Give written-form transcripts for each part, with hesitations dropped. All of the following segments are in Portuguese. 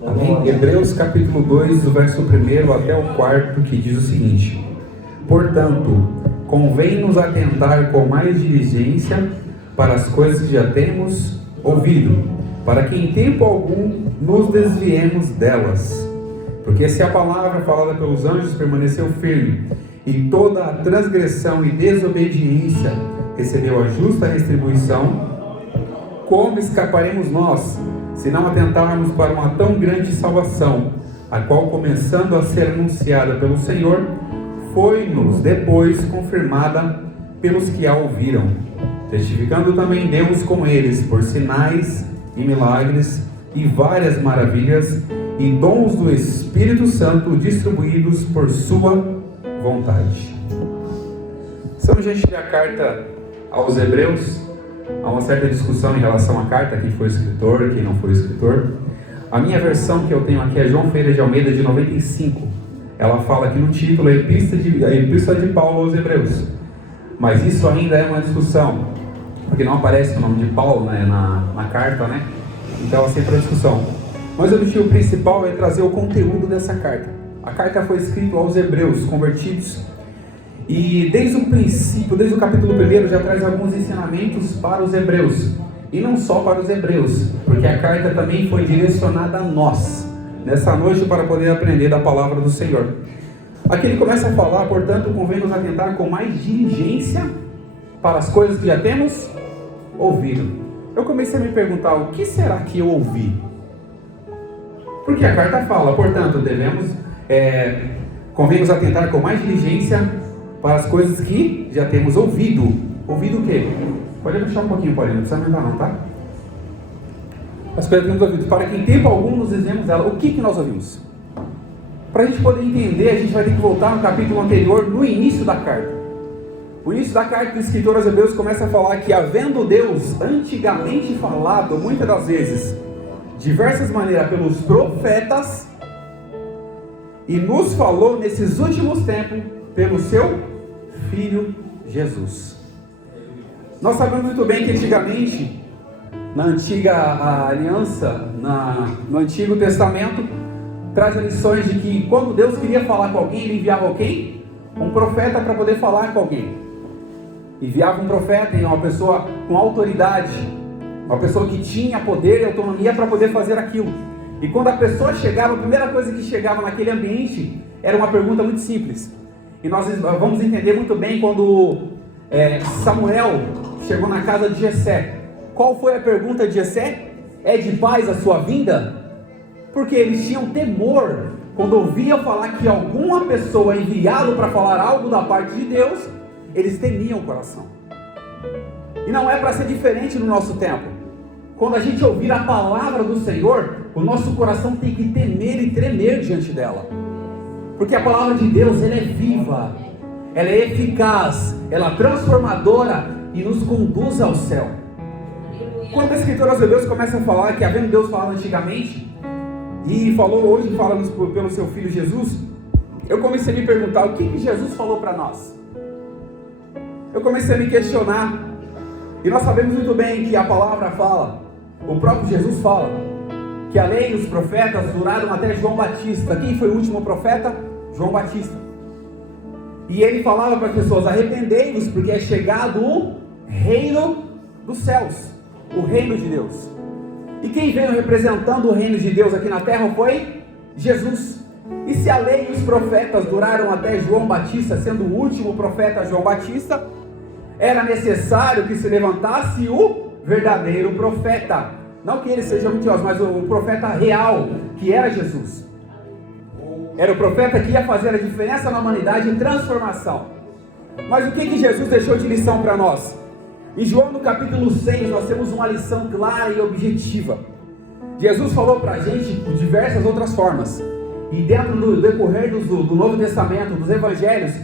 Amém? Hebreus capítulo 2, do verso 1 até o 4, que diz o seguinte: Portanto, convém-nos atentar com mais diligência para as coisas que já temos ouvido, para que em tempo algum nos desviemos delas. Porque se a palavra falada pelos anjos permaneceu firme, e toda a transgressão e desobediência recebeu a justa retribuição, como escaparemos nós, se não atentarmos para uma tão grande salvação, a qual, começando a ser anunciada pelo Senhor, foi-nos depois confirmada pelos que a ouviram, testificando também Deus com eles por sinais e milagres e várias maravilhas e dons do Espírito Santo distribuídos por sua vontade. Estamos diante da carta aos Hebreus. Há uma certa discussão em relação à carta, quem foi o escritor, quem não foi o escritor. A minha versão que eu tenho aqui é João Ferreira de Almeida, de 95. Ela fala aqui no título, a Epístola de Paulo aos Hebreus. Mas isso ainda é uma discussão, porque não aparece o nome de Paulo, né, na carta, né? Então é sempre uma discussão. Mas o objetivo principal é trazer o conteúdo dessa carta. A carta foi escrita aos Hebreus convertidos, e desde o princípio, desde o capítulo 1, já traz alguns ensinamentos para os hebreus. E não só para os hebreus, porque a carta também foi direcionada a nós, nessa noite, para poder aprender da palavra do Senhor. Aqui ele começa a falar, portanto, convém nos atentar com mais diligência para as coisas que já temos ouvido. Eu comecei a me perguntar, o que será que eu ouvi? Porque a carta fala, portanto, convém nos atentar com mais diligência para as coisas que já temos ouvido. Ouvido o quê? Pode abaixar um pouquinho, Paulinho, não precisa aumentar não, tá? As coisas que temos ouvido, para que em tempo algum nos desviemos dela. O que nós ouvimos? Para a gente poder entender, a gente vai ter que voltar no capítulo anterior, no início da carta. O início da carta do escritor aos Hebreus começa a falar que, havendo Deus antigamente falado, muitas das vezes, diversas maneiras pelos profetas, e nos falou nesses últimos tempos pelo seu Filho Jesus. Nós sabemos muito bem que antigamente, na antiga aliança, no Antigo Testamento, traz as lições de que quando Deus queria falar com alguém, Ele enviava alguém, um profeta, para poder falar com alguém. Enviava um profeta, uma pessoa com autoridade, uma pessoa que tinha poder e autonomia para poder fazer aquilo. E quando a pessoa chegava, a primeira coisa que chegava naquele ambiente era uma pergunta muito simples. E nós vamos entender muito bem quando Samuel chegou na casa de Jessé. Qual foi a pergunta de Jessé? É de paz a sua vinda? Porque eles tinham temor. Quando ouviam falar que alguma pessoa enviado para falar algo da parte de Deus, eles temiam o coração. E não é para ser diferente no nosso tempo. Quando a gente ouvir a palavra do Senhor, o nosso coração tem que temer e tremer diante dela. Porque a palavra de Deus, ela é viva, ela é eficaz, ela é transformadora e nos conduz ao céu. Quando a escritora aos Hebreus começa a falar que, havendo Deus falado antigamente, e falou hoje, fala-nos pelo seu Filho Jesus, eu comecei a me perguntar, o que Jesus falou para nós? Eu comecei a me questionar, e nós sabemos muito bem que a palavra fala, o próprio Jesus fala, que a lei e os profetas duraram até João Batista. Quem foi o último profeta? João Batista. E ele falava para as pessoas, arrependei-vos, porque é chegado o reino dos céus, o reino de Deus. E quem veio representando o reino de Deus aqui na terra foi Jesus. E se a lei e os profetas duraram até João Batista, sendo o último profeta João Batista, era necessário que se levantasse o verdadeiro profeta. Não que ele seja mentiroso, mas o profeta real, que era Jesus. Era o profeta que ia fazer a diferença na humanidade em transformação. Mas o que Jesus deixou de lição para nós? Em João, no capítulo 6, nós temos uma lição clara e objetiva. Jesus falou para a gente de diversas outras formas. E dentro do decorrer do Novo Testamento, dos Evangelhos,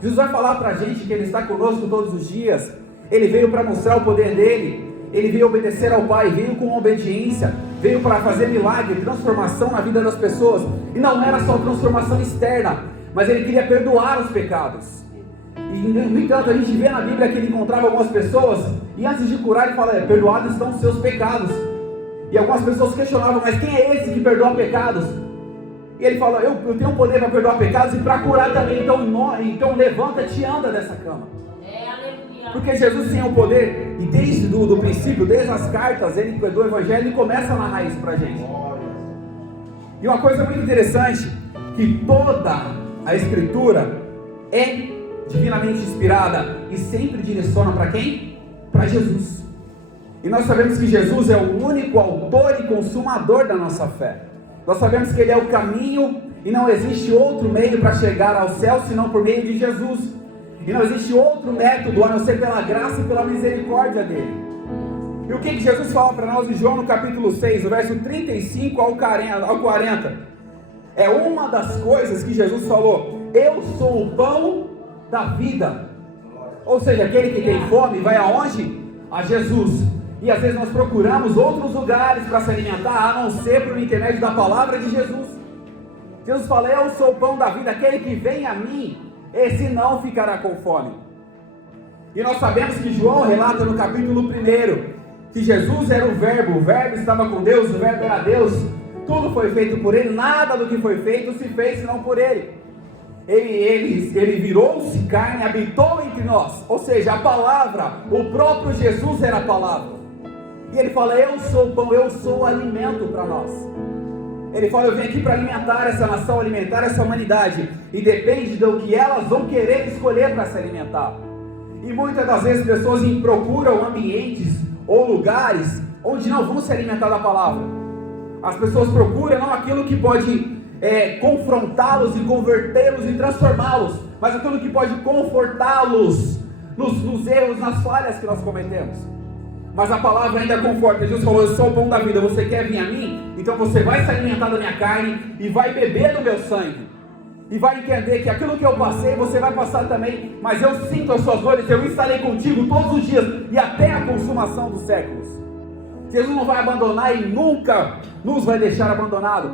Jesus vai falar para a gente que Ele está conosco todos os dias. Ele veio para mostrar o poder dEle. Ele veio obedecer ao Pai, veio com obediência, veio para fazer milagre, transformação na vida das pessoas. E não era só transformação externa, mas Ele queria perdoar os pecados. E no entanto, a gente vê na Bíblia que Ele encontrava algumas pessoas, e antes de curar Ele fala, perdoados estão os seus pecados. E algumas pessoas questionavam, mas quem é esse que perdoa pecados? E ele fala, eu tenho poder para perdoar pecados e para curar também, então levanta-te e anda dessa cama. Porque Jesus tem o poder, e desde do princípio, desde as cartas do Evangelho, ele começa a narrar isso para a gente. E uma coisa muito interessante, que toda a Escritura é divinamente inspirada e sempre direciona para quem? Para Jesus. E nós sabemos que Jesus é o único autor e consumador da nossa fé. Nós sabemos que Ele é o caminho e não existe outro meio para chegar ao céu senão por meio de Jesus. E não existe outro método a não ser pela graça e pela misericórdia dEle. E o que Jesus fala para nós em João no capítulo 6, o verso 35 ao 40? É uma das coisas que Jesus falou: eu sou o pão da vida. Ou seja, aquele que tem fome vai aonde? A Jesus. E às vezes nós procuramos outros lugares para se alimentar, a não ser por intermédio da palavra de Jesus. Jesus fala, eu sou o pão da vida, aquele que vem a mim, esse não ficará com fome. E nós sabemos que João relata no capítulo 1, que Jesus era o verbo estava com Deus, o verbo era Deus, tudo foi feito por Ele, nada do que foi feito se fez senão por Ele. Ele virou-se carne e habitou entre nós, ou seja, a palavra, o próprio Jesus era a palavra. E Ele fala, eu sou o pão, eu sou o alimento para nós. Ele fala, eu vim aqui para alimentar essa nação, alimentar essa humanidade, e depende do que elas vão querer escolher para se alimentar. E muitas das vezes pessoas procuram ambientes ou lugares onde não vão se alimentar da palavra. As pessoas procuram não aquilo que pode confrontá-los e convertê-los e transformá-los, mas aquilo que pode confortá-los nos erros, nas falhas que nós cometemos. Mas a palavra ainda conforta. Jesus falou, eu sou o pão da vida, você quer vir a mim? Então você vai se alimentar da minha carne e vai beber do meu sangue. E vai entender que aquilo que eu passei, você vai passar também. Mas eu sinto as suas dores, eu estarei contigo todos os dias e até a consumação dos séculos. Jesus não vai abandonar e nunca nos vai deixar abandonado.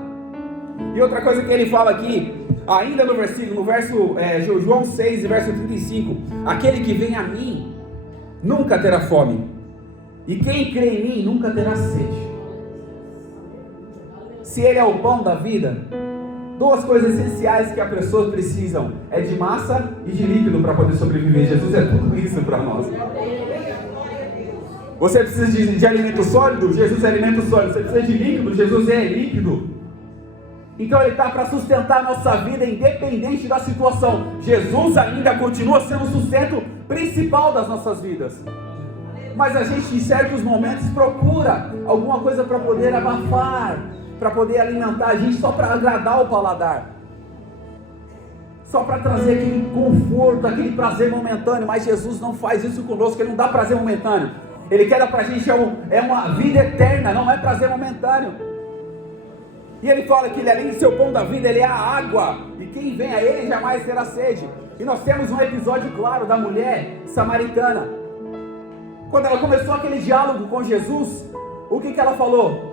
E outra coisa que ele fala aqui, ainda no verso João 6, verso 35, aquele que vem a mim nunca terá fome, e quem crê em mim nunca terá sede. Se Ele é o pão da vida, duas coisas essenciais que as pessoas precisam é de massa e de líquido para poder sobreviver. Jesus é tudo isso para nós. Você precisa de alimento sólido? Jesus é alimento sólido. Você precisa de líquido? Jesus é líquido. Então Ele está para sustentar a nossa vida independente da situação. Jesus ainda continua sendo o sustento principal das nossas vidas. Mas a gente em certos momentos procura alguma coisa para poder abafar, para poder alimentar a gente só para agradar o paladar, só para trazer aquele conforto, aquele prazer momentâneo. Mas Jesus não faz isso conosco, Ele não dá prazer momentâneo. Ele quer dar para a gente uma vida eterna, não é prazer momentâneo. E Ele fala que Ele, além de ser o pão da vida, Ele é a água, e quem vem a Ele jamais terá sede. E nós temos um episódio claro da mulher samaritana. Quando ela começou aquele diálogo com Jesus, o que ela falou?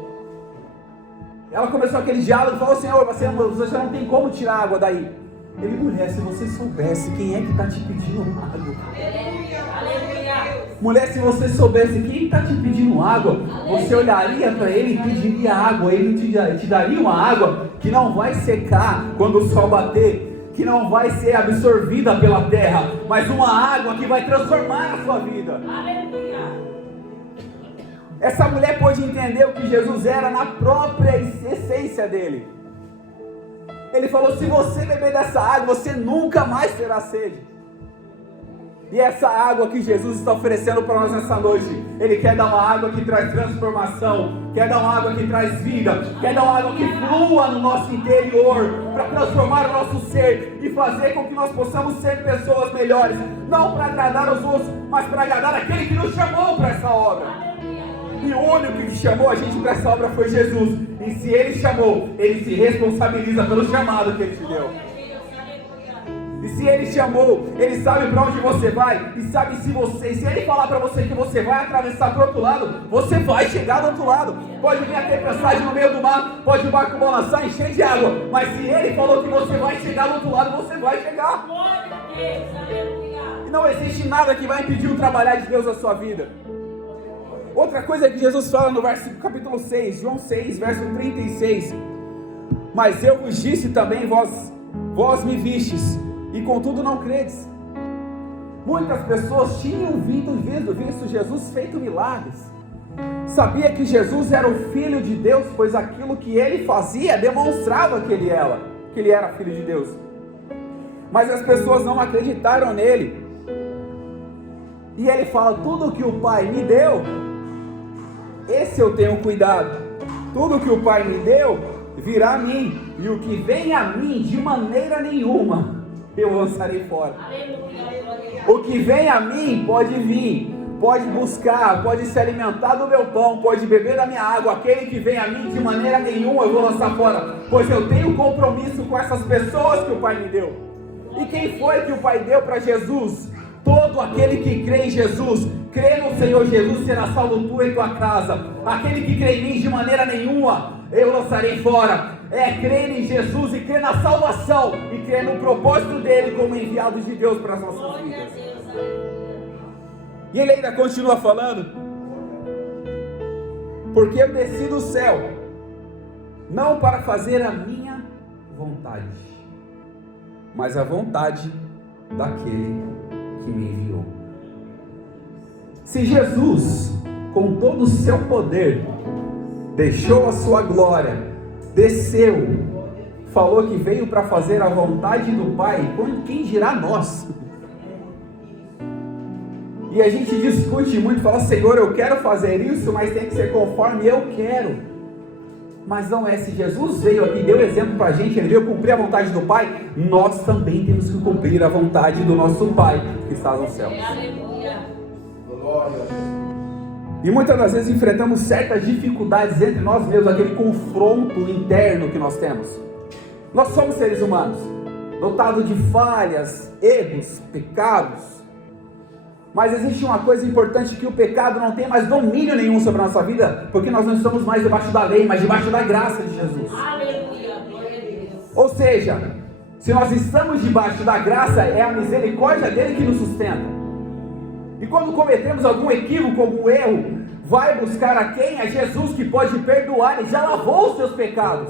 Ela começou aquele diálogo e falou, Senhor, você não tem como tirar água daí. Ele, mulher, se você soubesse quem é que está te pedindo água. Mulher, se você soubesse quem está te pedindo água, você olharia para ele e pediria água. Ele te daria uma água que não vai secar quando o sol bater, que não vai ser absorvida pela terra, mas uma água que vai transformar a sua vida. Essa mulher pôde entender o que Jesus era na própria essência dele. Ele falou, se você beber dessa água, você nunca mais terá sede. E essa água que Jesus está oferecendo para nós nessa noite, Ele quer dar uma água que traz transformação, quer dar uma água que traz vida, quer dar uma água que flua no nosso interior, para transformar o nosso ser e fazer com que nós possamos ser pessoas melhores, não para agradar os outros, mas para agradar aquele que nos chamou para essa obra. E o único que chamou a gente para essa obra foi Jesus. E se Ele chamou, Ele se responsabiliza pelo chamado que Ele te deu. E se Ele chamou, Ele sabe para onde você vai. E sabe se Ele falar para você que você vai atravessar para o outro lado, você vai chegar do outro lado. Pode vir a tempestade no meio do mar, pode o barco balançar, encher de água, mas se Ele falou que você vai chegar do outro lado, você vai chegar. E não existe nada que vai impedir o trabalhar de Deus na sua vida. Outra coisa que Jesus fala no capítulo 6, João 6, verso 36. Mas eu vos disse também, vós me vistes, e contudo não credes. Muitas pessoas tinham visto Jesus feito milagres. Sabia que Jesus era o Filho de Deus, pois aquilo que ele fazia demonstrava que ele era Filho de Deus. Mas as pessoas não acreditaram nele. E ele fala: tudo que o Pai me deu, esse eu tenho cuidado. Tudo que o Pai me deu virá a mim, e o que vem a mim de maneira nenhuma eu lançarei fora. O que vem a mim pode vir, pode buscar, pode se alimentar do meu pão, pode beber da minha água. Aquele que vem a mim de maneira nenhuma eu vou lançar fora, pois eu tenho compromisso com essas pessoas que o Pai me deu. E quem foi que o Pai deu para Jesus? Todo aquele que crê em Jesus, crê no Senhor Jesus, será salvo tu e tua casa. Aquele que crê em mim de maneira nenhuma eu lançarei fora. É crer em Jesus e crer na salvação e crer no propósito dele como enviados de Deus para as nossas vidas. E ele ainda continua falando: porque eu desci do céu não para fazer a minha vontade, mas a vontade daquele que me enviou. Se Jesus, com todo o seu poder, deixou a sua glória, desceu, falou que veio para fazer a vontade do Pai, quem dirá nós? E a gente discute muito, fala: Senhor, eu quero fazer isso, mas tem que ser conforme eu quero. Mas não é. Se Jesus veio aqui, deu exemplo para a gente, ele veio cumprir a vontade do Pai, nós também temos que cumprir a vontade do nosso Pai que está no céu. E muitas das vezes enfrentamos certas dificuldades entre nós mesmos, aquele confronto interno que nós temos. Nós somos seres humanos, dotados de falhas, erros, pecados. Mas existe uma coisa importante, que o pecado não tem mais domínio nenhum sobre a nossa vida, porque nós não estamos mais debaixo da lei, mas debaixo da graça de Jesus. Aleluia, glória a Deus. Ou seja, se nós estamos debaixo da graça, é a misericórdia dele que nos sustenta. E quando cometemos algum equívoco, algum erro, vai buscar a quem? A Jesus, que pode perdoar. Ele já lavou os seus pecados,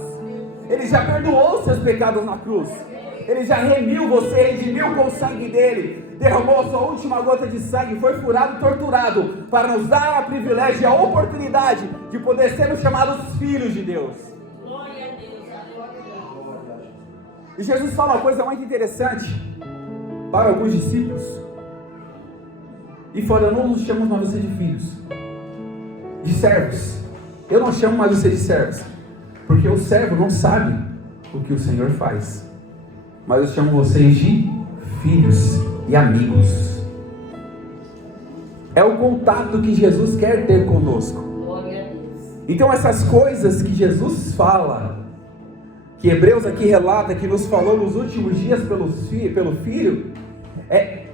ele já perdoou os seus pecados na cruz, ele já remiu você, redimiu com o sangue dele, derramou a sua última gota de sangue, foi furado e torturado, para nos dar a privilégio e a oportunidade de poder sermos chamados filhos de Deus. Glória a Deus. E Jesus fala uma coisa muito interessante para alguns discípulos. E fala: eu não chamo mais você de filhos, de servos. Eu não chamo mais você de servos, porque o servo não sabe o que o Senhor faz. Mas eu chamo vocês de filhos e amigos. É o contato que Jesus quer ter conosco. Então essas coisas que Jesus fala, que Hebreus aqui relata, que nos falou nos últimos dias pelo Filho,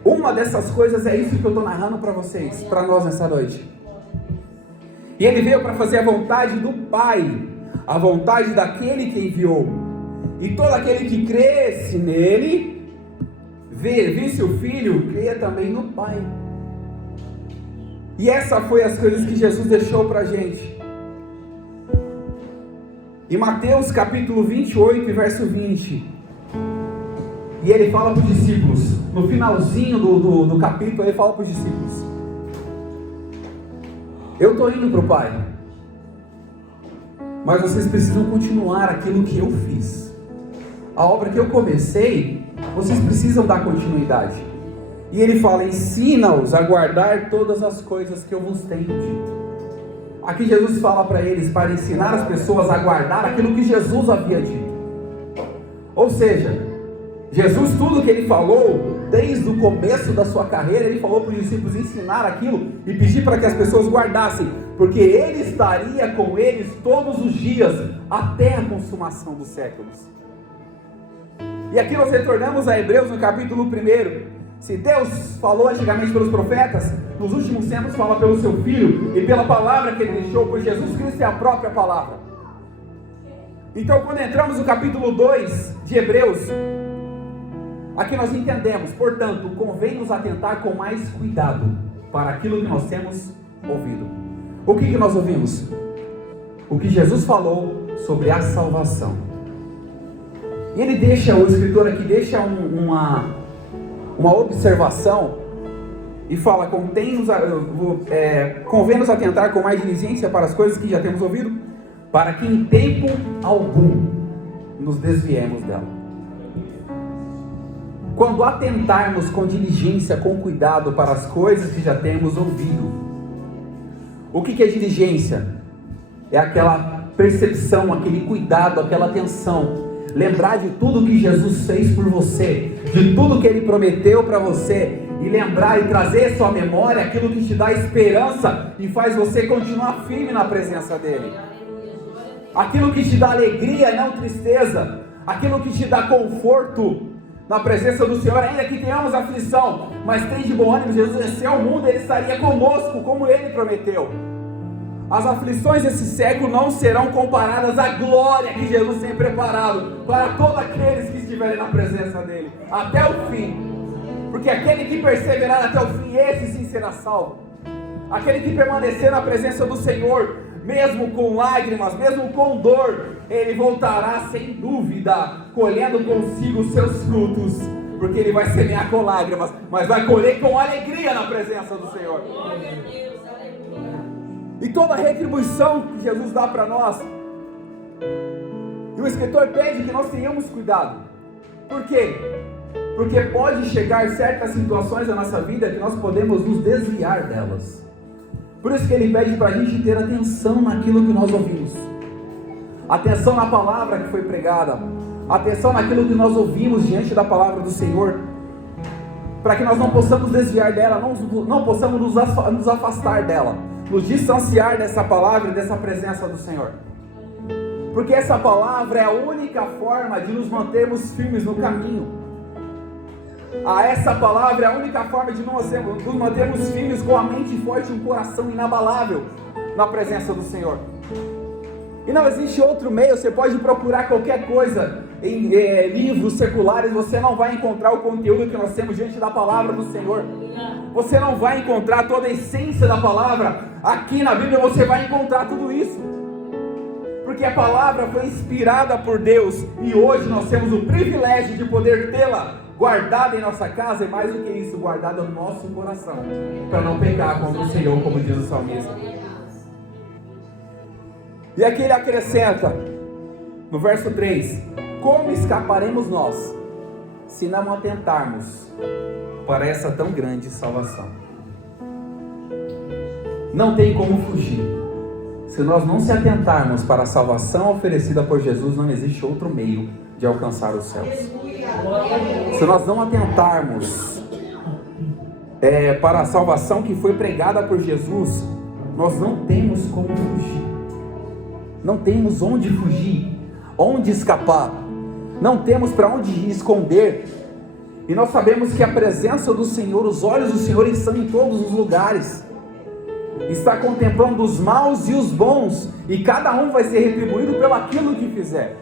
uma dessas coisas é isso que eu estou narrando para vocês, para nós nessa noite. E ele veio para fazer a vontade do Pai, a vontade daquele que enviou. E todo aquele que cresce nele, visse o Filho, creia também no Pai. E essa foi as coisas que Jesus deixou para a gente. Em Mateus capítulo 28 e verso 20, e ele fala para os discípulos, no finalzinho do capítulo, ele fala para os discípulos: eu estou indo para o Pai, mas vocês precisam continuar aquilo que eu fiz. A obra que eu comecei, vocês precisam dar continuidade. E ele fala: ensina-os a guardar todas as coisas que eu vos tenho dito. Aqui Jesus fala para eles, para ensinar as pessoas a guardar aquilo que Jesus havia dito. Ou seja, Jesus, tudo que ele falou, desde o começo da sua carreira, ele falou para os discípulos ensinar aquilo e pedir para que as pessoas guardassem, porque ele estaria com eles todos os dias, até a consumação dos séculos. E aqui nós retornamos a Hebreus no capítulo 1. Se Deus falou antigamente pelos profetas, nos últimos tempos fala pelo seu Filho e pela palavra que ele deixou, pois Jesus Cristo é a própria palavra. Então, quando entramos no capítulo 2 de Hebreus, aqui nós entendemos: portanto, convém nos atentar com mais cuidado para aquilo que nós temos ouvido. O que nós ouvimos? O que Jesus falou sobre a salvação. E ele deixa, o escritor aqui deixa uma observação e fala: convém-nos atentar com mais diligência para as coisas que já temos ouvido, para que em tempo algum nos desviemos dela. Quando atentarmos com diligência, com cuidado para as coisas que já temos ouvido. O que é diligência? É aquela percepção, aquele cuidado, aquela atenção. Lembrar de tudo que Jesus fez por você, de tudo que Ele prometeu para você, e lembrar e trazer à sua memória aquilo que te dá esperança e faz você continuar firme na presença dEle. Aquilo que te dá alegria e não tristeza, aquilo que te dá conforto na presença do Senhor, ainda que tenhamos aflição, mas tem de bom ânimo, Jesus venceu o mundo, Ele estaria conosco, como Ele prometeu. As aflições desse século não serão comparadas à glória que Jesus tem preparado para todos aqueles que estiverem na presença dEle, até o fim, porque aquele que perseverar até o fim, esse sim será salvo. Aquele que permanecer na presença do Senhor, mesmo com lágrimas, mesmo com dor, ele voltará sem dúvida, colhendo consigo os seus frutos, porque ele vai semear com lágrimas, mas vai colher com alegria na presença do Senhor. E toda a retribuição que Jesus dá para nós, e o escritor pede que nós tenhamos cuidado. Por quê? Porque pode chegar certas situações na nossa vida que nós podemos nos desviar delas. Por isso que ele pede para a gente ter atenção naquilo que nós ouvimos, atenção na palavra que foi pregada, atenção naquilo que nós ouvimos diante da palavra do Senhor, para que nós não possamos desviar dela, não possamos nos afastar dela, nos distanciar dessa palavra e dessa presença do Senhor, porque essa palavra é a única forma de nos mantermos firmes no caminho. Essa palavra é a única forma de nos mantermos firmes com a mente forte e um coração inabalável na presença do Senhor. E não existe outro meio. Você pode procurar qualquer coisa em livros seculares, você não vai encontrar o conteúdo que nós temos diante da palavra do Senhor. Você não vai encontrar toda a essência da palavra. Aqui na Bíblia você vai encontrar tudo isso, porque a palavra foi inspirada por Deus, e hoje nós temos o privilégio de poder tê-la guardada em nossa casa, e mais do que isso, guardada no nosso coração, para não pecar contra o Senhor, como diz o salmista. E aqui ele acrescenta, no verso 3, como escaparemos nós, se não atentarmos para essa tão grande salvação? Não tem como fugir. Se nós não se atentarmos para a salvação oferecida por Jesus, não existe outro meio de alcançar os céus. Se nós não atentarmos para a salvação que foi pregada por Jesus, nós não temos como fugir. Não temos onde fugir, onde escapar. Não temos para onde esconder. E nós sabemos que a presença do Senhor, os olhos do Senhor estão em todos os lugares. Está contemplando os maus e os bons, e cada um vai ser retribuído pelo aquilo que fizer.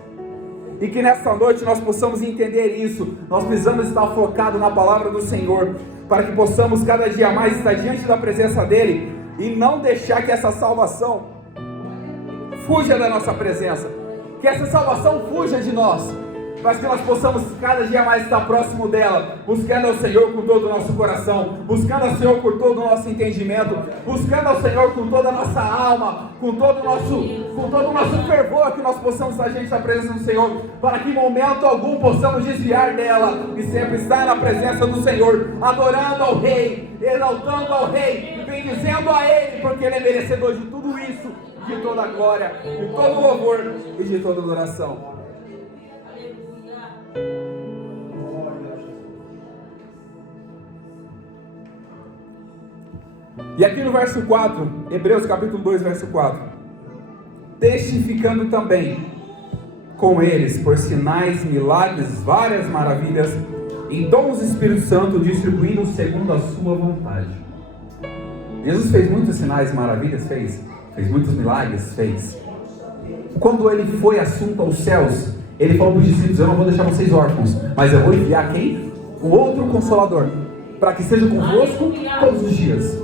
E que nesta noite nós possamos entender isso. Nós precisamos estar focados na palavra do Senhor, para que possamos cada dia mais estar diante da presença dEle, e não deixar que essa salvação fuja da nossa presença, que essa salvação fuja de nós, mas que nós possamos cada dia mais estar próximo dela, buscando ao Senhor com todo o nosso coração, buscando ao Senhor com todo o nosso entendimento, buscando ao Senhor com toda a nossa alma, com todo o nosso fervor, que nós possamos estar diante da presença do Senhor, para que em momento algum possamos desviar dela, e sempre estar na presença do Senhor, adorando ao Rei, exaltando ao Rei, e bendizendo a Ele, porque Ele é merecedor de tudo isso, de toda a glória, de todo o louvor e de toda a adoração. E aqui no verso 4, Hebreus capítulo 2, verso 4, testificando também com eles por sinais, milagres, várias maravilhas, em dons do Espírito Santo, distribuindo segundo a sua vontade. Jesus fez muitos sinais e maravilhas, fez muitos milagres, fez. Quando ele foi assunto aos céus, ele falou para os discípulos: eu não vou deixar vocês órfãos, mas eu vou enviar quem? O outro Consolador, para que seja convosco todos os dias.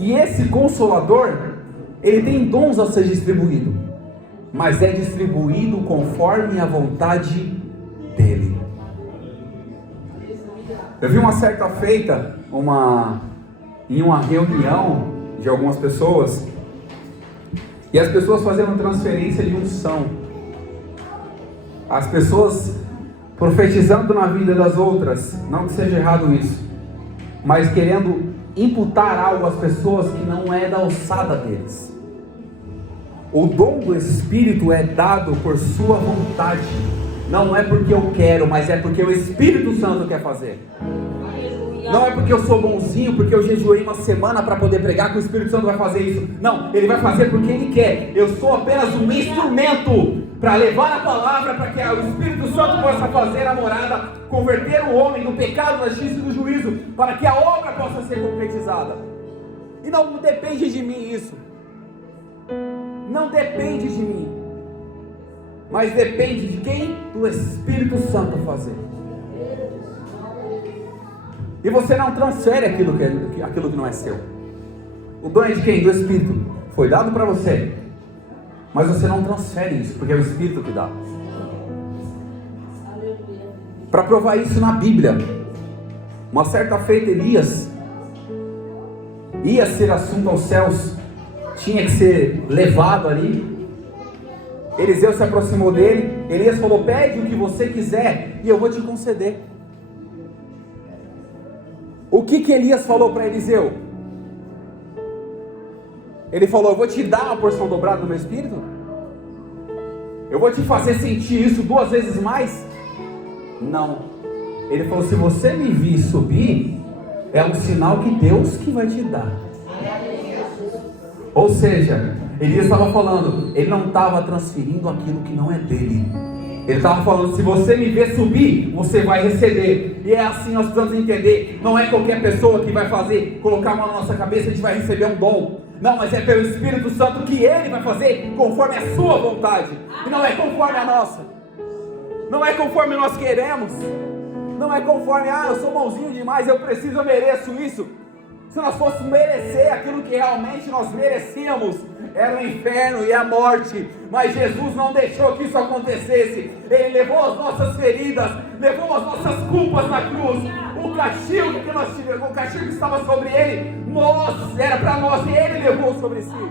E esse Consolador, ele tem dons a ser distribuído, mas é distribuído conforme a vontade dele. Eu vi uma certa feita, em uma reunião de algumas pessoas, e as pessoas fazendo transferência de unção, as pessoas profetizando na vida das outras, não que seja errado isso, mas querendo imputar algo às pessoas que não é da alçada deles. O dom do Espírito é dado por sua vontade, não é porque eu quero, mas é porque o Espírito Santo quer fazer. Não é porque eu sou bonzinho, porque eu jejuei uma semana para poder pregar, que o Espírito Santo vai fazer isso. Não, Ele vai fazer porque Ele quer. Eu sou apenas um instrumento para levar a palavra, para que o Espírito Santo possa fazer a morada, converter o homem do pecado, da justiça e do juízo, para que a obra possa ser concretizada. E não depende de mim isso. Não depende de mim. Mas depende de quem? Do Espírito Santo fazer. E você não transfere aquilo que não é seu. O dom é de quem? Do Espírito. Foi dado para você. Mas você não transfere isso, porque é o Espírito que dá. Para provar isso na Bíblia, uma certa feita Elias ia ser assunto aos céus, tinha que ser levado ali. Eliseu se aproximou dele. Elias falou: pede o que você quiser e eu vou te conceder. O que Elias falou para Eliseu? Ele falou: eu vou te dar uma porção dobrada do meu Espírito? Eu vou te fazer sentir isso 2 vezes mais? Não. Ele falou: se você me vir subir, é um sinal que Deus que vai te dar. Ou seja, Elias estava falando, ele não estava transferindo aquilo que não é dele. Ele estava falando: se você me ver subir, você vai receber. E é assim nós precisamos entender. Não é qualquer pessoa que vai fazer, colocar a mão na nossa cabeça e a gente vai receber um dom. Não, mas é pelo Espírito Santo que Ele vai fazer conforme a sua vontade. E não é conforme a nossa. Não é conforme nós queremos. Não é conforme, eu sou bonzinho demais, eu preciso, eu mereço isso. Se nós fôssemos merecer aquilo que realmente nós merecíamos, era o inferno e a morte. Mas Jesus não deixou que isso acontecesse. Ele levou as nossas feridas, levou as nossas culpas na cruz. O castigo que nós tivemos, o castigo que estava sobre Ele, era para nós, e Ele levou sobre si.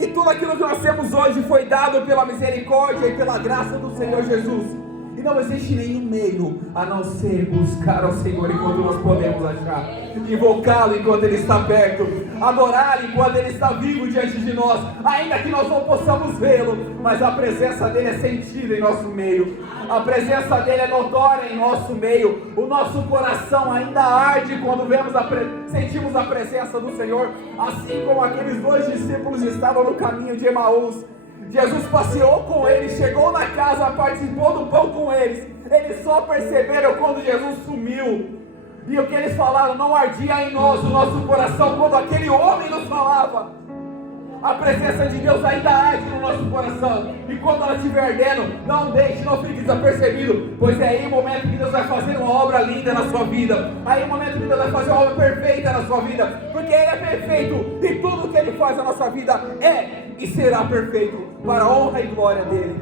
E tudo aquilo que nós temos hoje foi dado pela misericórdia e pela graça do Senhor Jesus. E não existe nenhum meio a não ser buscar ao Senhor enquanto nós podemos achar, invocá-lo enquanto Ele está perto, adorá-lo enquanto Ele está vivo diante de nós, ainda que nós não possamos vê-lo, mas a presença dEle é sentida em nosso meio, a presença dEle é notória em nosso meio, o nosso coração ainda arde quando sentimos a presença do Senhor, assim como aqueles 2 discípulos estavam no caminho de Emaús. Jesus passeou com eles, chegou na casa, participou do pão com eles. Eles só perceberam quando Jesus sumiu. E o que eles falaram não ardia em nós, o nosso coração, quando aquele homem nos falava. A presença de Deus ainda arde no nosso coração. E quando ela estiver ardendo, não deixe, não fique desapercebido. Pois é aí o momento que Deus vai fazer uma obra linda na sua vida. Aí o momento que Deus vai fazer uma obra perfeita na sua vida. Porque Ele é perfeito. E tudo que Ele faz na nossa vida é e será perfeito, para a honra e glória dEle.